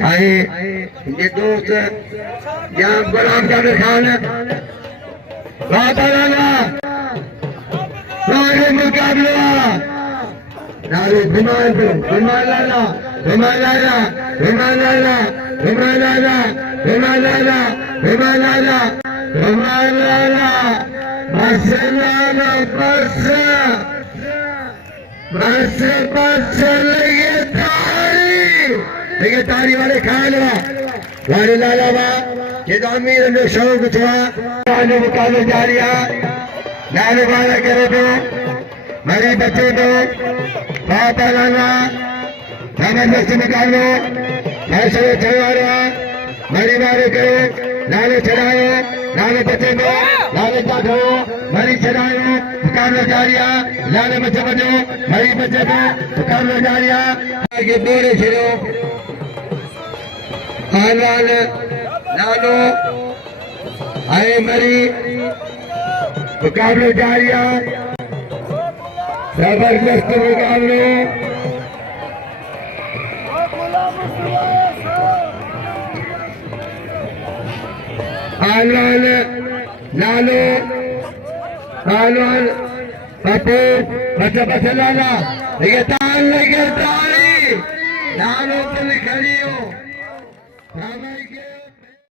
आए ये दोस्त यहाँ गुलाम जावेद खान मुकाबला नारे विमान लाला विमान लाला विमान लाला विमान लाला विमान लाला विमान लाला विमान लाला बस लगे तारी वाले खाना वाले लाला ये तो अमीर ने शौक था मुकाबले जारिया लाने वाला करे तो मेरे बच्चे तो पापा लाला जबरदस्ती निकालो ऐसे चढ़ा रहा मेरी बारे करो लाले चढ़ाओ लाले बच्चे को लाले का करो मरी चढ़ाओ मुकाबला जारिया लाले बच्चे बचो मरी बच्चे को मुकाबला जारिया आगे बोरे छिड़ो लाल लालो आए मरी मुकाबला जारिया जबरदस्त मुकाबले आलवाल लालो आलवाल पप्पू बच्चा बच्चा लाला लगे ताली लालो तुम खड़ी हो